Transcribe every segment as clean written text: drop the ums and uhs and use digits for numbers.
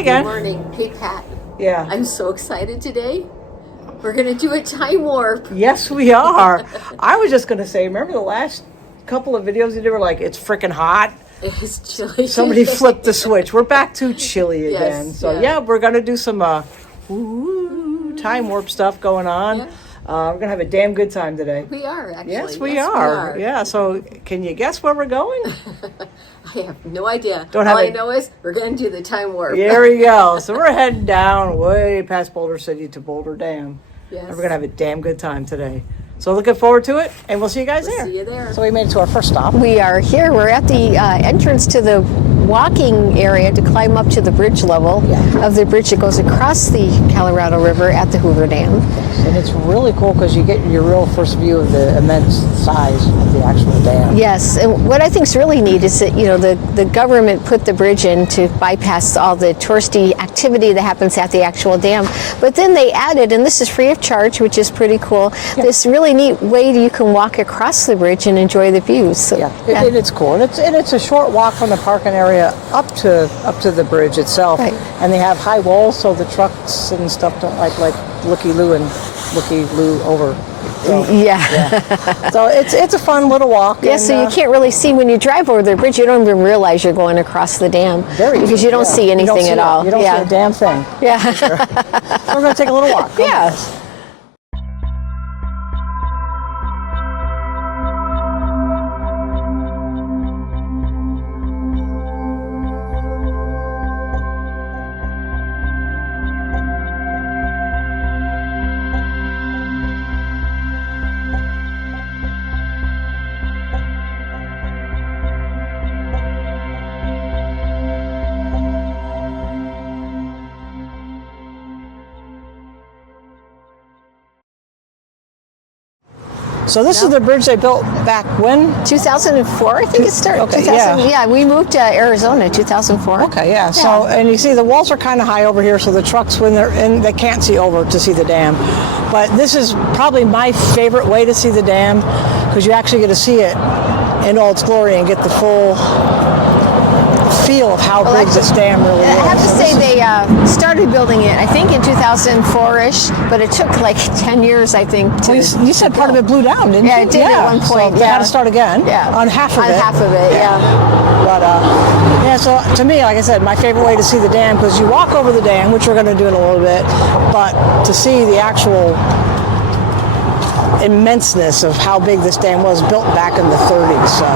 again. Good morning. Hey, Pat. Yeah. I'm so excited today. We're going to do a time warp. Yes, we are. I was just going to say, remember the last couple of videos you did were like, it's freaking hot? It's chilly. Somebody flipped the switch. We're back to chilly again. Yes, So, yeah, we're going to do some time warp stuff going on. Yeah. We're going to have a damn good time today. We are, actually. Yes, we are. Yeah, so can you guess where we're going? I have no idea. Don't All have I know is we're going to do the time warp. There we go. So we're heading down way past Boulder City to Boulder Dam. Yes. And we're going to have a damn good time today. So looking forward to it, and we'll see you guys there. See you there. So we made it to our first stop. We are here. We're at the entrance to the walking area to climb up to the bridge level of the bridge that goes across the Colorado River at the Hoover Dam. And it's really cool because you get your real first view of the immense size of the actual dam. Yes, and what I think is really neat is that, you know, the government put the bridge in to bypass all the touristy activity that happens at the actual dam. But then they added, and this is free of charge, which is pretty cool, this really neat way that you can walk across the bridge and enjoy the views. So, And it's cool. And it's a short walk from the parking area up to the bridge itself. Right. And they have high walls so the trucks and stuff don't like looky-loo and looky-loo over. So, So it's a fun little walk. Yeah, so you can't really see when you drive over the bridge. You don't even realize you're going across the dam because you don't see anything at all. You don't see a damn thing. Yeah. Sure. We're going to take a little walk. Yeah. So this is the bridge they built back when? 2004, I think it started. Okay, 2000, yeah, we moved to Arizona in 2004. Okay, yeah. So, and you see the walls are kind of high over here, so the trucks, when they're in, they can't see over to see the dam. But this is probably my favorite way to see the dam because you actually get to see it in all its glory and get the full feel of how big this dam really is. I have to say they started building it, I think, in 2004-ish, but it took like 10 years, I think, to... Well, you said part of it blew down, didn't you? Yeah, it did at one point. So they had to start again on half of it. On half of it, But, so to me, like I said, my favorite way to see the dam, because you walk over the dam, which we're going to do in a little bit, but to see the actual immenseness of how big this dam was, built back in the 30s. So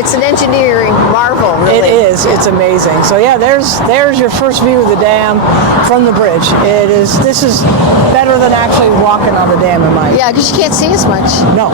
it's an engineering marvel, really. It is. It's amazing. So there's your first view of the dam from the bridge. This is better than actually walking on the dam in my opinion. Yeah, because you can't see as much. No.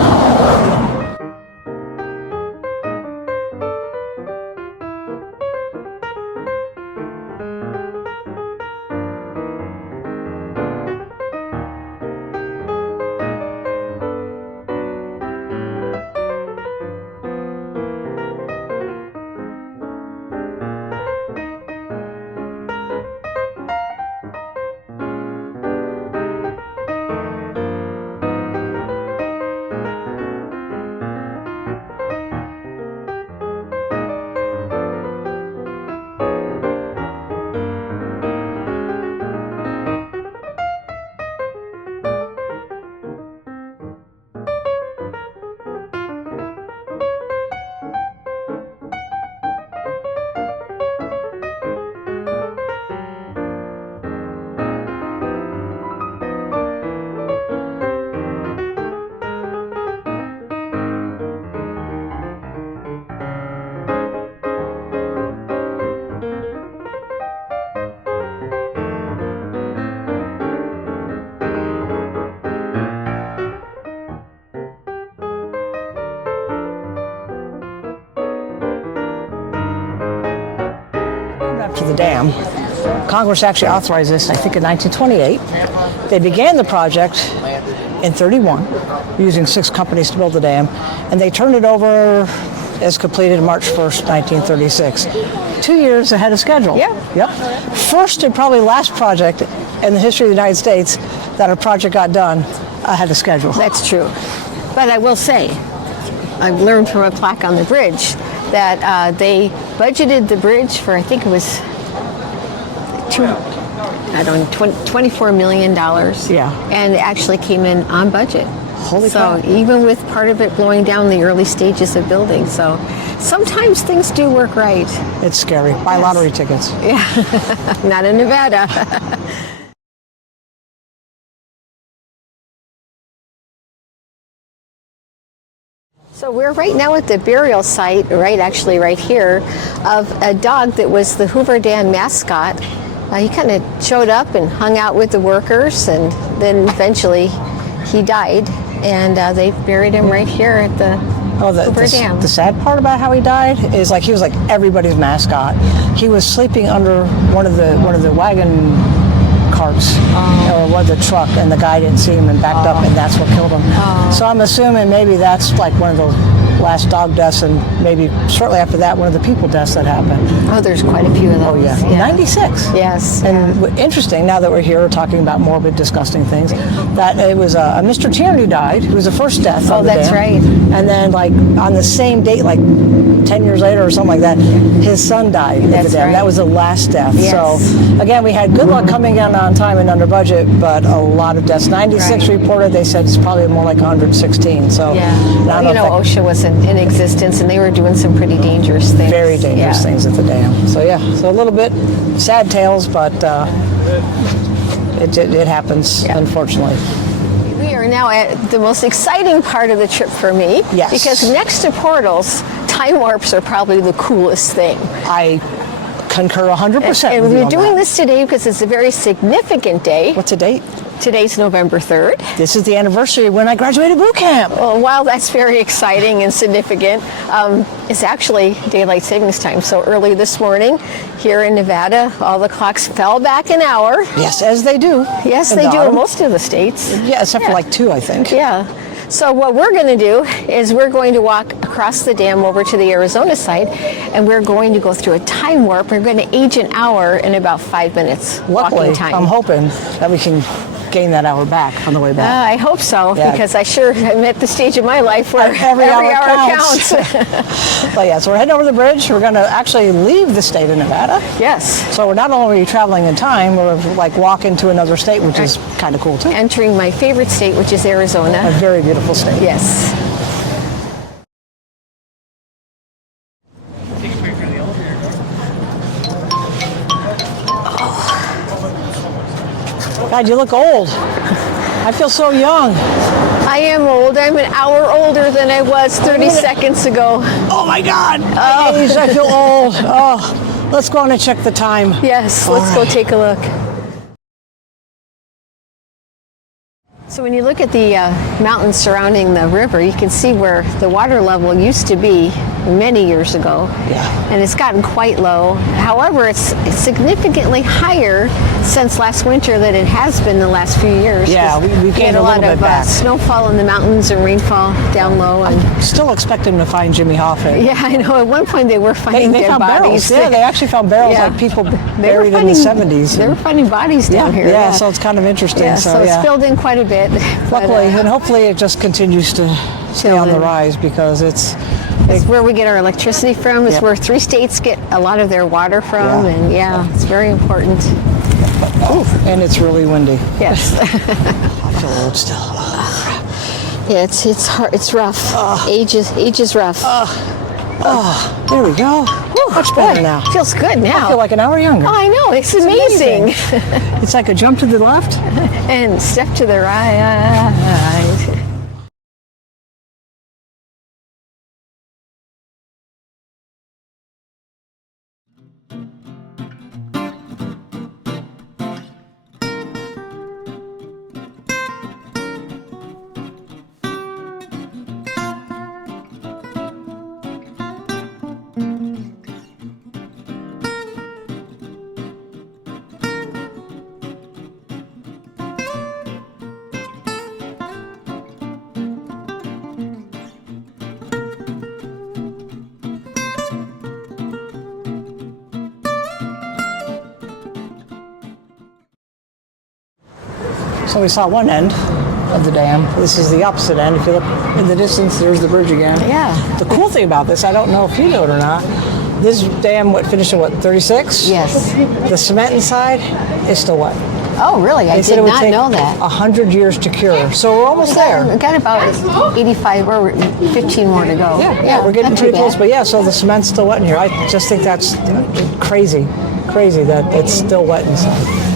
To the dam. Congress actually authorized this, I think, in 1928. They began the project in 31, using 6 companies to build the dam, and they turned it over as completed March 1st, 1936. 2 years ahead of schedule. Yeah. Yep. First and probably last project in the history of the United States that a project got done ahead of schedule. That's true. But I will say, I've learned from a plaque on the bridge that they budgeted the bridge for, I think it was $24 million. Yeah. And it actually came in on budget. Holy cow. So even with part of it blowing down the early stages of building. So sometimes things do work right. It's scary. Buy lottery tickets. Not in Nevada. So we're right now at the burial site, actually right here, of a dog that was the Hoover Dam mascot. He kind of showed up and hung out with the workers, and then eventually he died, and they buried him right here at the Hoover Dam. The sad part about how he died is he was like everybody's mascot. He was sleeping under one of the wagon carts or one of the truck, and the guy didn't see him and backed up, and that's what killed him. So I'm assuming maybe that's like one of those last dog deaths, and maybe shortly after that one of the people deaths that happened. Oh, there's quite a few of those. Oh yeah. 96. Yes. And interesting, now that we're here talking about morbid, disgusting things, that it was a Mr. Tierney died, who was the first death on the that's dam. right. And then on the same date, 10 years later or something like that, his son died at the dam. right. That was the last death. Yes. So again, we had good luck coming in on time and under budget, but a lot of deaths. 96 reported, they said it's probably more like 116. So Yeah. I don't Well, OSHA was in existence, and they were doing some pretty dangerous things. very dangerous things at the dam. So so a little bit sad tales, but it happens, unfortunately. We are now at the most exciting part of the trip for me. Yes. Because next to portals, time warps are probably the coolest thing. I concur 100%. And with you we're on doing that. this today because it's a very significant day. What's the date? Today's November 3rd. This is the anniversary when I graduated boot camp. Well, while that's very exciting and significant, it's actually daylight savings time. So early this morning here in Nevada, all the clocks fell back an hour. Yes, as they do. Yes, in they the do in autumn. most of the states. Yeah, except for 2, I think. Yeah. So what we're going to do is we're going to walk across the dam over to the Arizona side, and we're going to go through a time warp. We're going to age an hour in about 5 minutes Luckily, walking time. I'm hoping that we can gain that hour back on the way back. I hope so, Yeah. because I sure am at the stage of my life where Every hour counts. But yeah, so we're heading over the bridge. We're going to actually leave the state of Nevada. Yes. So we're not only traveling in time, we're walking to another state, which is kind of cool too. Entering my favorite state, which is Arizona. A very beautiful state. Yes. God, you look old. I feel so young. I am old. I'm an hour older than I was 30 seconds ago. Oh my God. I feel old. Oh, let's go on and check the time. Yes, let's go take a look. So when you look at the mountains surrounding the river, you can see where the water level used to be many years ago. Yeah. And it's gotten quite low. However, it's significantly higher since last winter than it has been the last few years. Yeah, we had gained a a lot little of bit back. snowfall in the mountains and rainfall down low. And Still expecting to find Jimmy Hoffa. yeah, I know. At one point they were They finding dead found bodies. barrels. Yeah, they actually found barrels Yeah. like people They were buried in the finding- 70s. They were finding bodies down here. Yeah, so it's kind of interesting. Yeah, so it's filled in quite a bit. Luckily, and hopefully it just continues to stay on the rise, because it's where we get our electricity from. It's Yep. where 3 states get a lot of their water from, Yeah. and it's very important. and it's really windy. Yes. I feel old still. Yeah, it's hard. It's rough. Age is rough. There we go. Much better Boy, now. Feels good I now. feel like an hour younger. Oh, I know. It's amazing. It's like a jump to the left. And step to the right. So we saw one end of the dam. This is the opposite end. If you look in the distance, there's the bridge again. Yeah. The cool thing about this, I don't know if you know it or not, This dam, finished in 36? Yes. The cement inside is still wet. Oh, really? I They said did it would not take know that. 100 years to cure. So we're almost there. We've got about 85 or 15 more to go. Yeah, we're getting not pretty too close. bad. But yeah, so the cement's still wet in here. I just think that's crazy that it's still wet inside.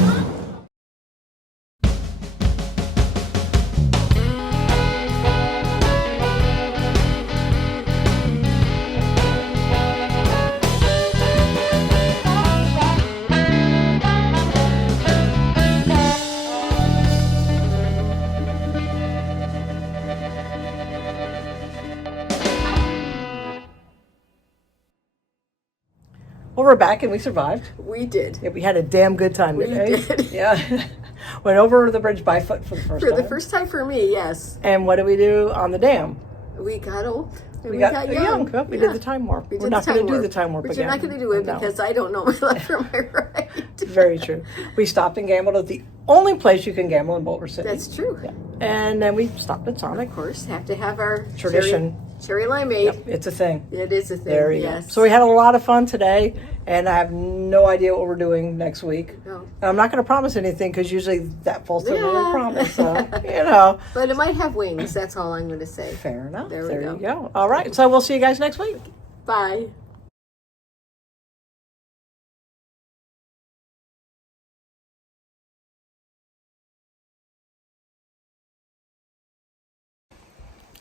Well, we're back and we survived. We did. Yeah, we had a damn good time We today. did. Yeah. Went over the bridge by foot for the first For time. the first time for me, yes. And what did we do on the dam? We got old. And We got young. Well, we did the time warp. We're not going to do the time warp But again. you're not going to do it No. because I don't know my left from my right. Very true. We stopped and gambled at the only place you can gamble in Boulder City. That's true. Yeah. And then we stopped at Sonic. Of course, have to have our Tradition. cherry limeade. Yep, it's a thing. It is a thing. There you yes. go. So we had a lot of fun today, and I have no idea what we're doing next week. No. And I'm not going to promise anything because usually that falls through when we Yeah. promise. So, But it might have wings. That's all I'm going to say. fair enough. There we There go. you go. All right. So we'll see you guys next week. Bye.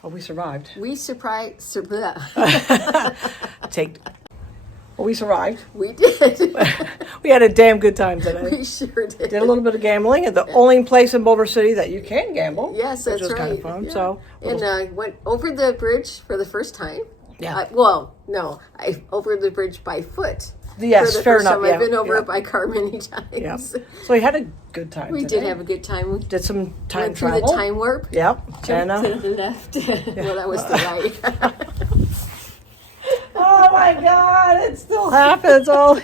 Oh, we survived. We surprised. Well, we survived. We did. We had a damn good time today. We sure did. Did a little bit of gambling at the only place in Boulder City that you can gamble. Yes, which that's was right. kind of fun. Yeah. So, And went over the bridge for the first time. Yeah. I over the bridge by foot. Yes, for the fair first enough. time. I've been over yeah. it by car many times. Yeah. So we had a good time. We today. did have a good time. We Did some time went through travel. the time warp. Yep. And, To the left. Well, that was the right. oh my God! It still happens. Oh.